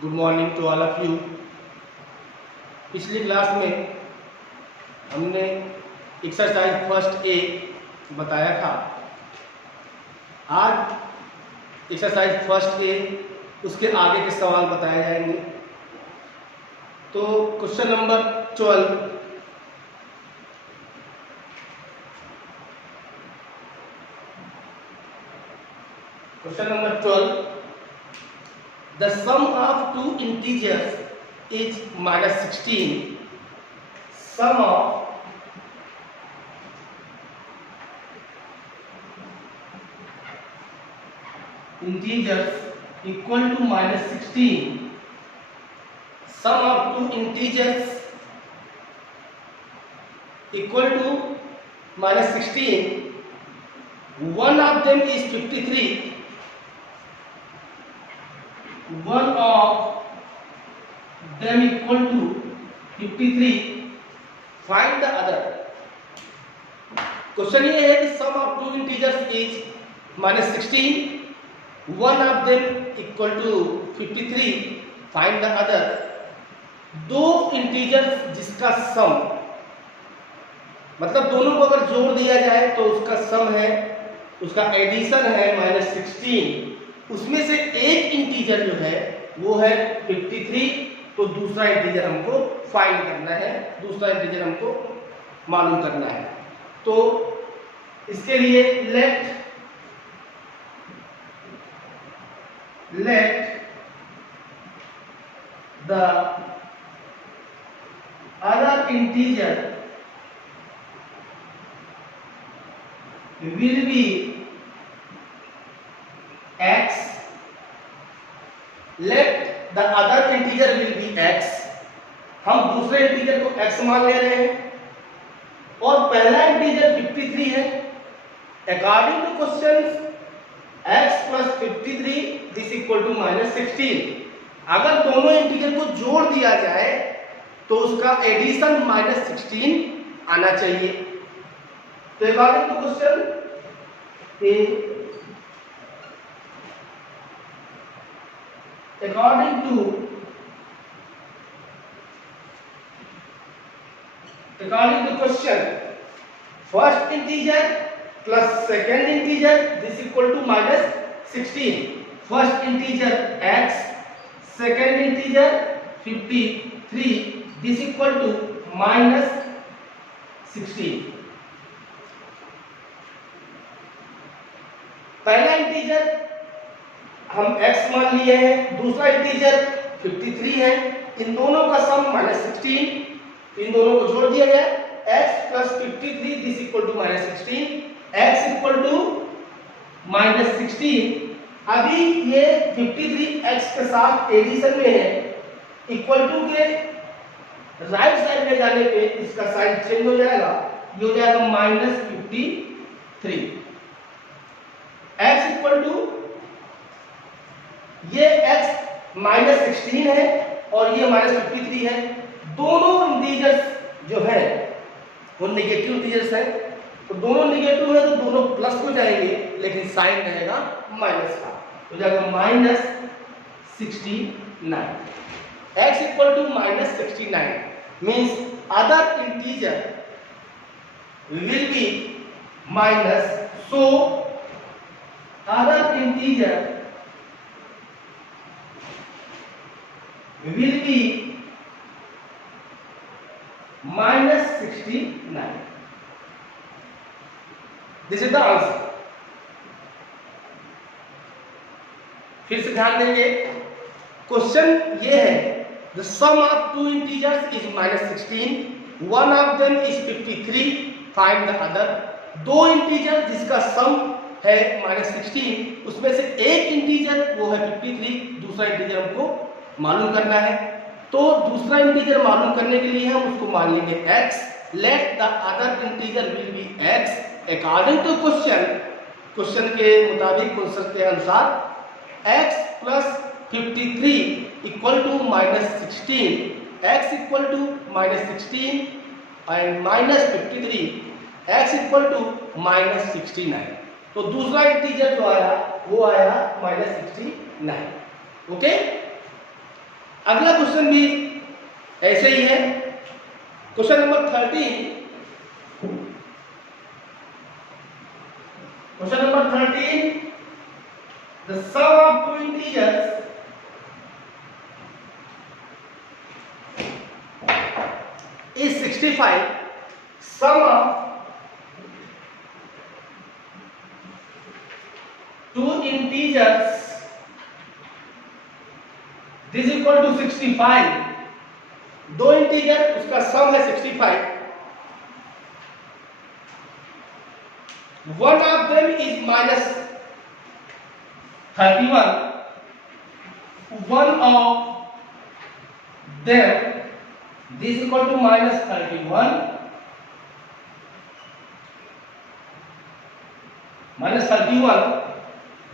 Good morning to all of you. पिछली class में हमने एक्सरसाइज फर्स्ट ए बताया था। आज एक्सरसाइज फर्स्ट ए उसके आगे के सवाल बताए जाएंगे। तो question number 12, the sum of two integers is -16. Sum of integers equal to -16. Sum of two integers equal to -16. One of them is 53. One of them equal to 53. Find the other. Question ये है कि sum of two integers is -16. One of them equal to 53. Find the other. दो integers जिसका सम, मतलब दोनों को अगर जोड़ दिया जाए तो उसका सम है, उसका एडिशन है -16। उसमें से एक इंटीजर जो है वो है 53, तो दूसरा इंटीजर हमको फाइंड करना है, दूसरा इंटीजर हमको मालूम करना है। तो इसके लिए late the other integer will be x. Let the other integer will be x. हम दूसरे इंटीजर को x मान ले रहे हैं और पहला इंटीजर 53 है। According to question x plus 53 this equal to -16। अगर दोनों इंटीजर को जोड़ दिया जाए तो उसका एडिशन -16 आना चाहिए। तो according to question according to question, first integer plus second integer this equal to -16. First integer x, second integer 53 this equal to -16. पहला इंटीजर हम x मान लिए हैं, दूसरा इंटीजर 53 है। इन दोनों का सम -16, इन दोनों को जोड़ दिया गया, x plus 53 this equal to -16, x equal to -16। अभी ये 53 x के साथ एडिशन में है, इक्वल टू के राइट साइड में जाने पे इसका साइन चेंज हो जाएगा, ये हो जाएगा -53। x इक्वल टू ये x -16 है और ये -53 है। दोनों इंटीजर्स जो है वो नेगेटिव इंटीजर्स हैं, तो दोनों नेगेटिव है तो दोनों प्लस हो जाएंगे, लेकिन साइन रहेगा माइनस का, तो जाएगा -69। x equal to -69 means other integer will be minus, so other integer will be -69. This is the answer. फिर से ध्यान देंगे, क्वेश्चन ये है the sum of two integers is -16, one of them is 53, find the other. दो integer जिसका सम है -16, उसमें से एक इंटीजर वो है 53, दूसरा इंटीजर हमको मालूम करना है। तो दूसरा इंटीजर मालूम करने के लिए हम उसको मान लेंगे x। Let the other integer will be x according to question के मुताबिक, क्वेश्चन के अनुसार x plus 53 equal to -16, x equal to -16 and -53 x equal to -69। तो दूसरा इंटीजर जो आया वो आया -69। 9। ओके, अगला क्वेश्चन भी ऐसे ही है। Question number 13। Question number 13, the sum of two integers is 65. Sum of two integers this is equal to 65. दो इंटीजर उसका सम है 65. One of them is minus 31. One of them this is equal to minus 31. Minus 31.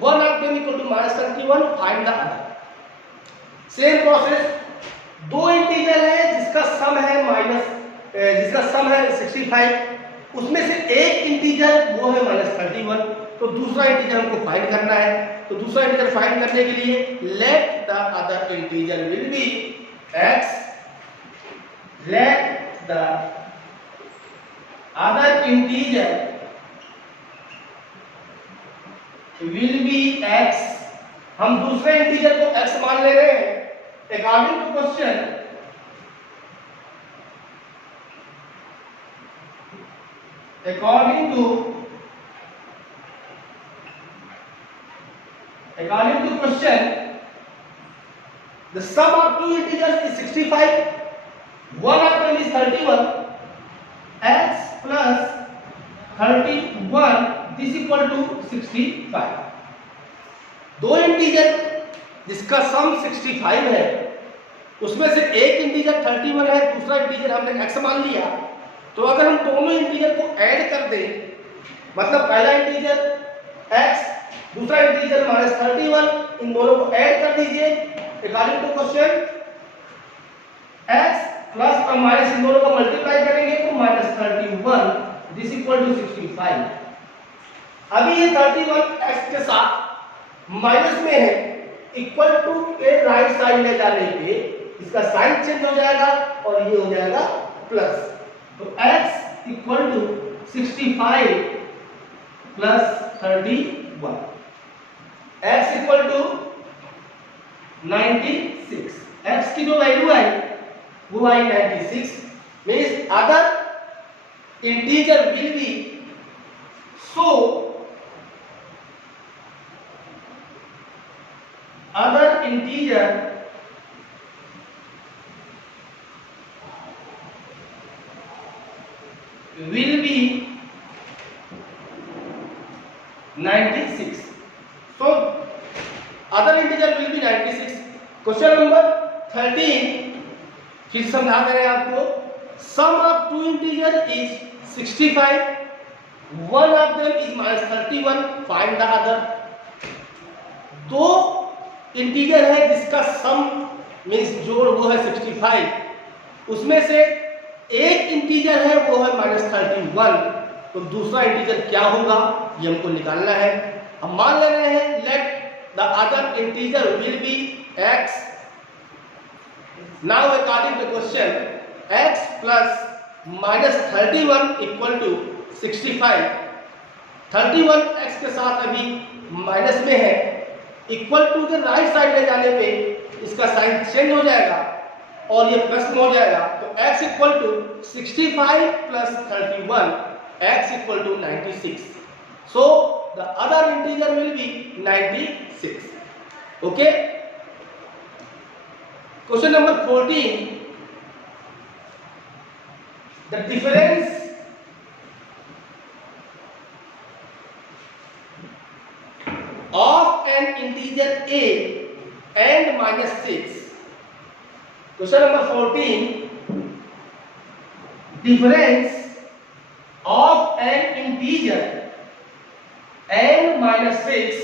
One of them equal to minus 31. Find the other. Same process, दो इंटीजर है जिसका सम है 65, उसमें से एक इंटीजर वो है minus 31, तो दूसरा इंटीजर हमको फाइंड करना है। तो दूसरा इंटीजर फाइंड करने के लिए late the other integer will be x, let the other integer will be x। हम दूसरे इंटीजर को x मान ले रहे हैं। According to question, according to question, the sum of two integers is 65. One of them is 31. X plus 31 this equal to 65. दो integer जिसका सम 65 है, उसमें से एक इंटीजर 31 है, दूसरा इंटीजर हमने x मान लिया। तो अगर हम दोनों इंटीजर को ऐड कर दें, मतलब पहला इंटीजर x, दूसरा इंटीजर -31, इन दोनों को ऐड कर दीजिए। According to question, x plus और माइनस इन दोनों को मल्टीप्लाई करेंगे तो -31 दिस इक्वल टू 65। अभी ये 31 x के साथ माइनस में है, इक्वल टू के राइट साइड ले जाने पे इसका साइन चेंज हो जाएगा और ये हो जाएगा प्लस। तो x equal to 65 plus 31, x equal to 96। x की जो वैल्यू आई वो आई 96, means other integer will be, so other integer will be 96. So other integer will be 96. Question number 13 फिर समझा दे रहे हैं आपको। Sum of two integer is 65, one of them is -31, find the other. दो इंटीजर है जिसका सम मीन्स जोड़ वो है 65, उसमें से एक इंटीजर है वो है -31, तो दूसरा इंटीजर क्या होगा ये हमको निकालना है। हम मान ले रहे हैं let the other integer will be x। Now according to question, x plus -31 equal to 65। 31 x के साथ अभी माइनस में है, इक्वल टू के राइट साइड ले जाने पे इसका साइन चेंज हो जाएगा और ये प्लस में हो जाएगा। तो x equal to 65 plus 31, x equal to 96। So the other integer will be 96। Okay, question number 14, the difference of an integer a and -6. Question number 14, difference of an integer and -6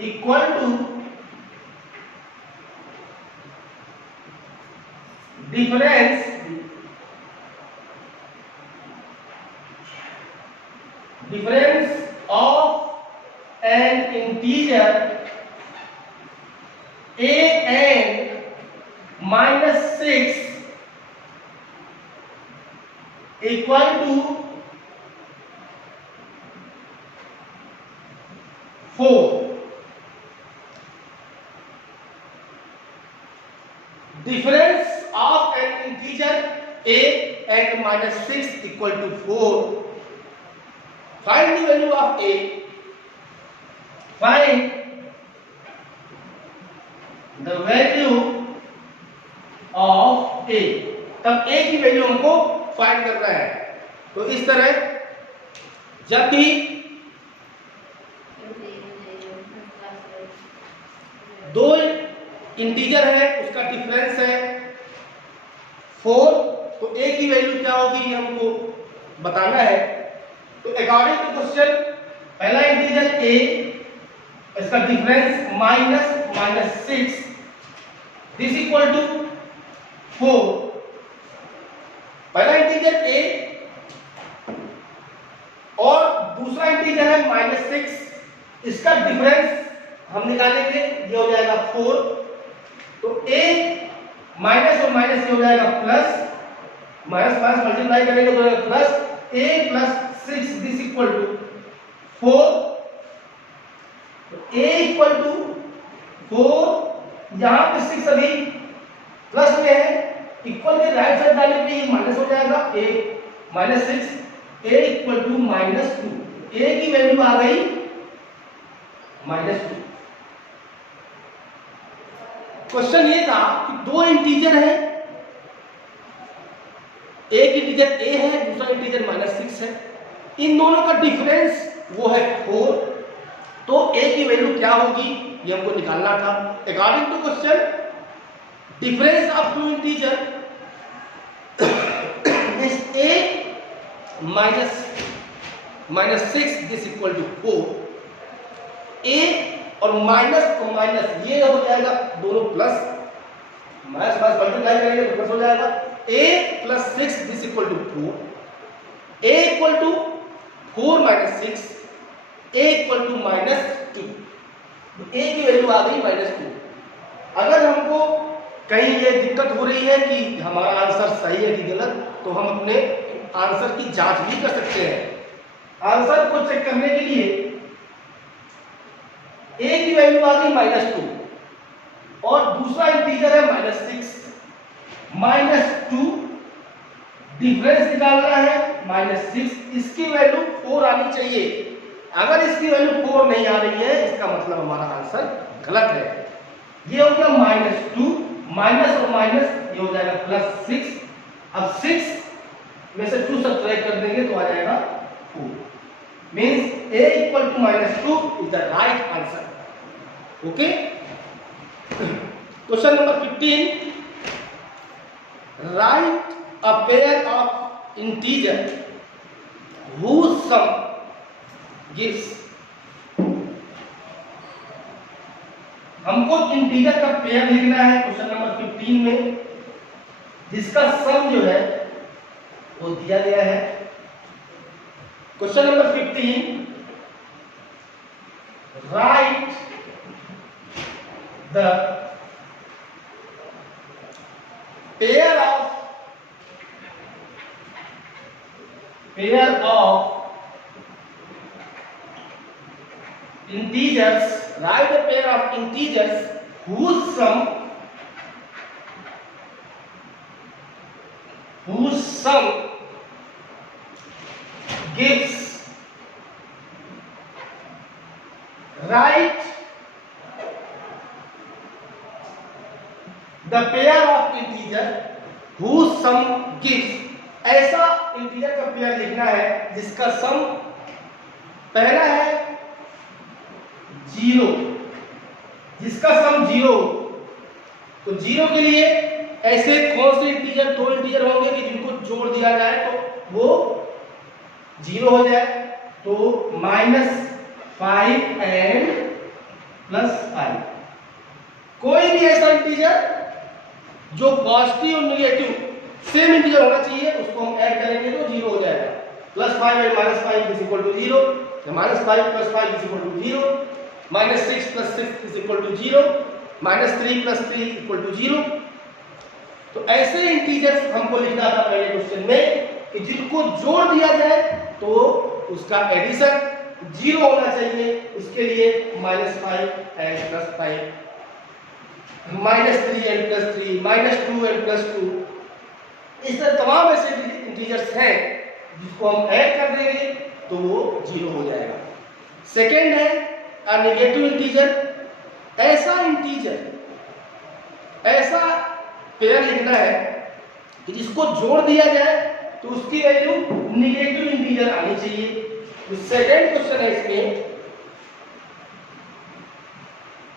equal to difference of an integer a and -6 equal to 4. Difference of an integer a and -6 equal to 4. Find the value of a. Find the value of a. तब a की value हमको find करना है। तो इस तरह जब भी दो इंटीजर है उसका डिफरेंस है 4, तो a की वैल्यू क्या होगी ये हमको बताना है। तो अकॉर्डिंग टू क्वेश्चन पहला इंटीजर a, इसका डिफरेंस -6 दिस इक्वल टू 4। पहला इंटीजर a और दूसरा इंटीजर है -6, इसका डिफरेंस हम निकालेंगे, ये हो जाएगा 4। तो a माइनस और माइनस ये हो जाएगा प्लस, माइनस माइनस मल्टीप्लाई करेंगे तो हो जाएगा plus a + 6 this equal to 4। तो a इक्वल टू 4, यहां पे 6 अभी प्लस में है, इक्वल के राइट साइड डालने पे ये माइनस हो जाएगा, a -6 a equal to -2। a की वैल्यू आ गई -2। क्वेश्चन ये था कि दो इंटीजर है, एक इंटीजर a है, दूसरा इंटीजर -6 है, इन दोनों का डिफरेंस वो है 4। तो a की वैल्यू क्या होगी ये हमको निकालना था। According to question difference of two integer is a -6 this equal to 4। a और माइनस ये हो जाएगा दोनों प्लस, माइनस माइनस मल्टीप्लाई करेंगे तो प्लस हो जाएगा, a + 6 this equal to 4। a equal to 4 - 6, a equal to -2। a की वैल्यू आ गई -2। अगर हमको कहीं ये दिक्कत हो रही है कि हमारा आंसर सही है कि गलत, तो हम अपने आंसर की जांच भी कर सकते हैं। आंसर को चेक करने के लिए a की वैल्यू आ गई -2 और दूसरा इंटीजर है -6, -2 डिफरेंस निकालना है -6, इसकी वैल्यू 4 आनी चाहिए। अगर इसकी वैल्यू 4 नहीं आ रही है इसका मतलब हमारा आंसर गलत है। ये हो गया -2, माइनस और माइनस ये हो जाएगा +6। अब 6 में से 2 सब्ट्रैक्ट कर देंगे तो आ जाएगा 4। Means a equal to -2 is the right answer. Okay, question number 15, write a pair of integer whose sum gives। हमको इंटीजर का पेयर लिखना है क्वेश्चन नंबर 15 में, जिसका सम जो है वो दिया गया है। Question number 15, right the pair of integers, write a pair of integers whose sum gives। write the pair of integer whose sum gives। ऐसा इंटीजर का पेयर लिखना है जिसका सम पहला है 0, जिसका सम 0। तो 0 के लिए ऐसे कौन से इंटीजर, 2 इंटीजर होंगे कि जिनको जोड़ दिया जाए तो वो 0 हो जाए। तो -5 and +5। कोई भी ऐसा इंटीजर जो पॉजिटिव और नेगेटिव सेम इंटीजर होना चाहिए, उसको हम ऐड करेंगे तो 0 हो जाएगा। +5 and -5 is equal to 0, -5 + 5 is equal to 0, -6 + 6 is equal to 0, -3 + 3 = 0। तो ऐसे इंटीजर्स हमको लिखना था पहले क्वेश्चन में कि जिनको जोड़ दिया जाए तो उसका एडिशन 0 होना चाहिए। उसके लिए -5 and +5, -3 and +3, -2 and +2, इस तरह तमाम ऐसे इंटीजर्स हैं जिसको हम ऐड कर देंगे तो वो 0 हो जाएगा। सेकेंड है अ नेगेटिव इंटीजर। ऐसा इंटीजर, ऐसा पेयर लिखना है कि जिसको जोड़ दिया जाए तो उसकी वैल्यू नेगेटिव इंटीजर आनी चाहिए। तो सेकेंड क्वेश्चन है इसमें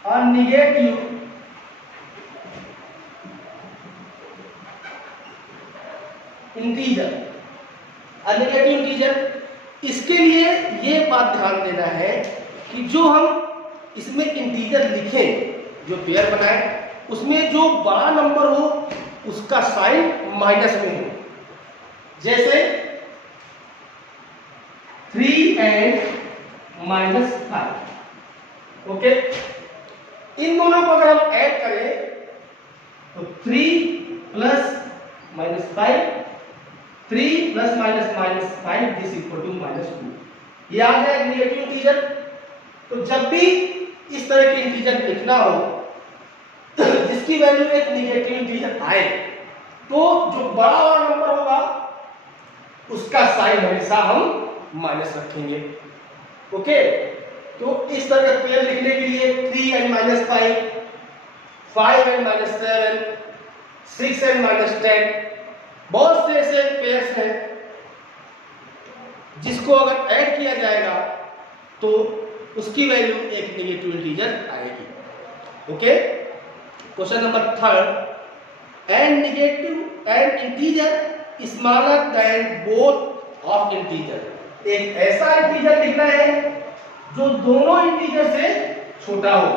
a negative integer. A negative integer, इसके लिए ये बात ध्यान देना है कि जो हम इसमें इंटीजर लिखें, जो पेयर बनाए, उसमें जो बड़ा नंबर हो उसका साइन माइनस में हो। जैसे 3 and -5। ओके, इन दोनों को अगर हम ऐड करें तो 3 + -5, 3 + -5 दिस इक्वल टू -2। ये आ गया एक नेगेटिव इंटीजर। तो जब भी इस तरह के इंटीजर लिखना हो जिसकी वैल्यू एक नेगेटिव इंटीजर आए तो जो बड़ा वाला नंबर होगा उसका साइन हमेशा हम माइनस रखेंगे। ओके, तो इस तरह का पेयर लिखने के लिए 3 and -5, 5 and -7, 6 and -10, बहुत से ऐसे पेयर्स हैं जिसको अगर ऐड किया जाएगा तो उसकी वैल्यू एक नेगेटिव इंटीजर आएगी। Okay, question number third, an negative an integer smaller than both of integer. एक ऐसा इंटीजर लिखना है जो दोनों इंटीजर से छोटा हो।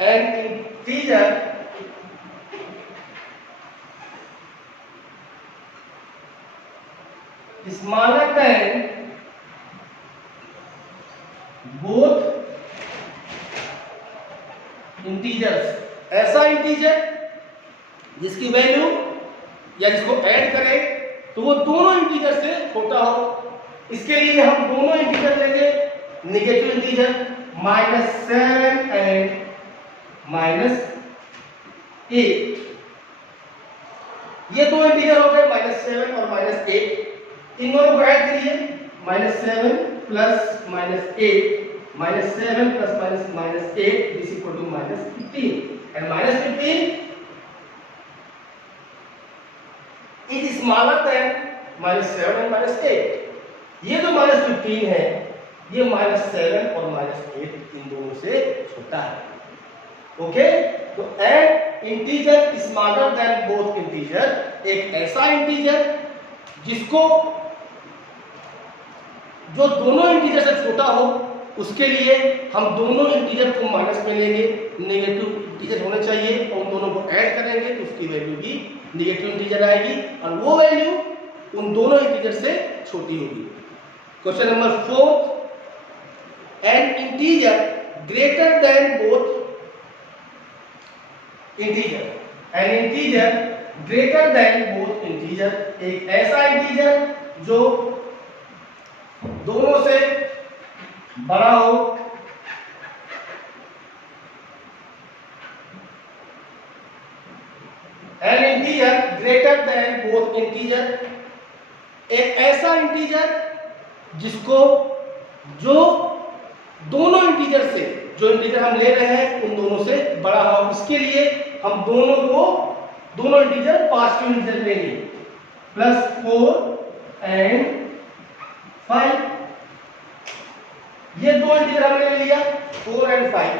N integer smaller than both integers. ऐसा इंटीजर जिसकी वैल्यू या जिसको ऐड करें तो वो दोनों इंटीजर से छोटा हो। इसके लिए हम दोनों इंटीजर लेंगे, नेगेटिव इंटीजर -7 and -8। ये दो इंटीजर हो गए -7 और -8। इन दोनों को ऐड करिए, -7 + -8, -7 + -8 is equal to -15, and -15 is smaller than -7 and -8। ये जो -15 है ये -7 और -8 इन दोनों से छोटा है। ओके, तो add integer smaller than both integer, एक ऐसा इंटीजर जिसको जो दोनों इंटीजर से छोटा हो उसके लिए हम दोनों इंटीजर को माइनस में लेंगे, नेगेटिव इंटीजर होने चाहिए, और उन दोनों को ऐड करेंगे तो उसकी वैल्यू भी नेगेटिव इंटीजर आएगी और वो वैल्यू उन दोनों इंटीजर से छोटी होगी। Question number 4, N integer greater than both integer. N integer greater than both integer, एक ऐसा इंटीजर जो दोनों से बड़ा हो। N integer greater than both integer, एक ऐसा इंटीजर जिसको जो दोनों इंटीजर से, जो इंटीजर हम ले रहे हैं उन दोनों से बड़ा हो। इसके लिए हम दोनों इंटीजर पॉजिटिव इंटीजर लेंगे, +4 and 5। ये दो इंटीजर हमने ले लिया 4 and 5।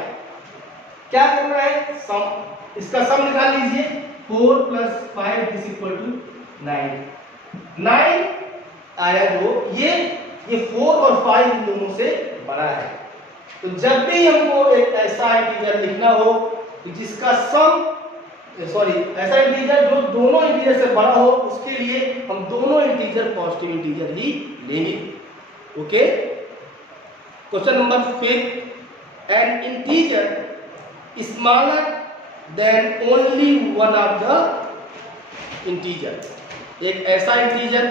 क्या करना है, सम, इसका सम निकाल लीजिए। 4 + 5 is equal to 9। 9 आया जो ये 4 और 5 इन दोनों से बड़ा है। तो जब भी हमको एक ऐसा इंटीजर लिखना हो जिसका सम, ऐसा इंटीजर जो दोनों इंटीजर से बड़ा हो, उसके लिए हम दोनों इंटीजर पॉजिटिव इंटीजर ही लेंगे। Okay, question number 5, N integer smaller than only one of the integer, एक ऐसा इंटीजर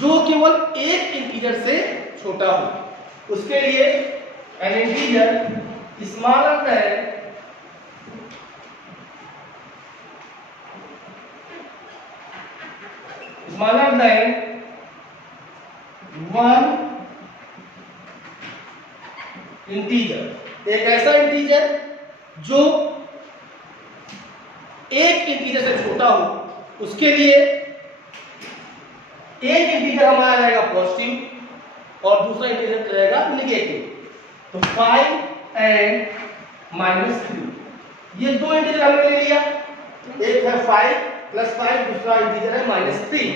जो केवल एक इंटीजर से छोटा हो, उसके लिए an integer smaller than one integer, एक ऐसा इंटीजर जो एक इंटीजर से छोटा हो, उसके लिए एक इंटीजर हमारा रहेगा पॉजिटिव और दूसरा इंटीजर रहेगा निगेटिव। तो 5 and -3, ये दो इंटीजर हमने ले लिया, एक है 5 + 5, दूसरा इंटीजर है -3।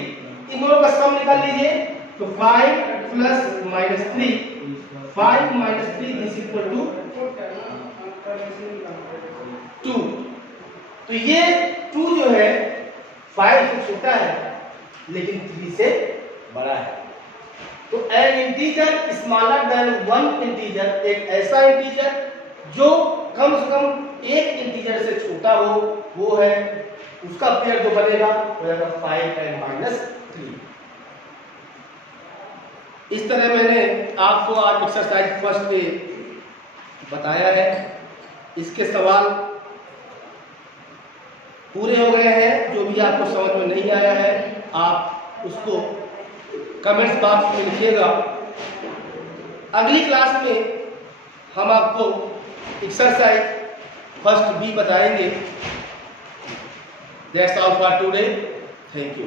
इन दोनों का सम निकाल लीजिए। तो 5 + -3, 5 - 3 is equal to 2। तो ये 2 जो है 5 से छोटा है लेकिन 3 से बड़ा है। तो an integer smaller than one integer, एक ऐसा इंटीजर जो कम से कम एक इंटीजर से छोटा हो, वो है उसका पेयर जो बनेगा वो रहेगा 5 and -3। इस तरह मैंने आपको आज एक्सरसाइज फर्स्ट पे बताया है। इसके सवाल पूरे हो गए हैं। जो भी आपको समझ में नहीं आया है आप उसको कमेंट्स बॉक्स में लिखिएगा। अगली क्लास में हम आपको एक्सरसाइज फर्स्ट बी बताएंगे। That's all for today. Thank you.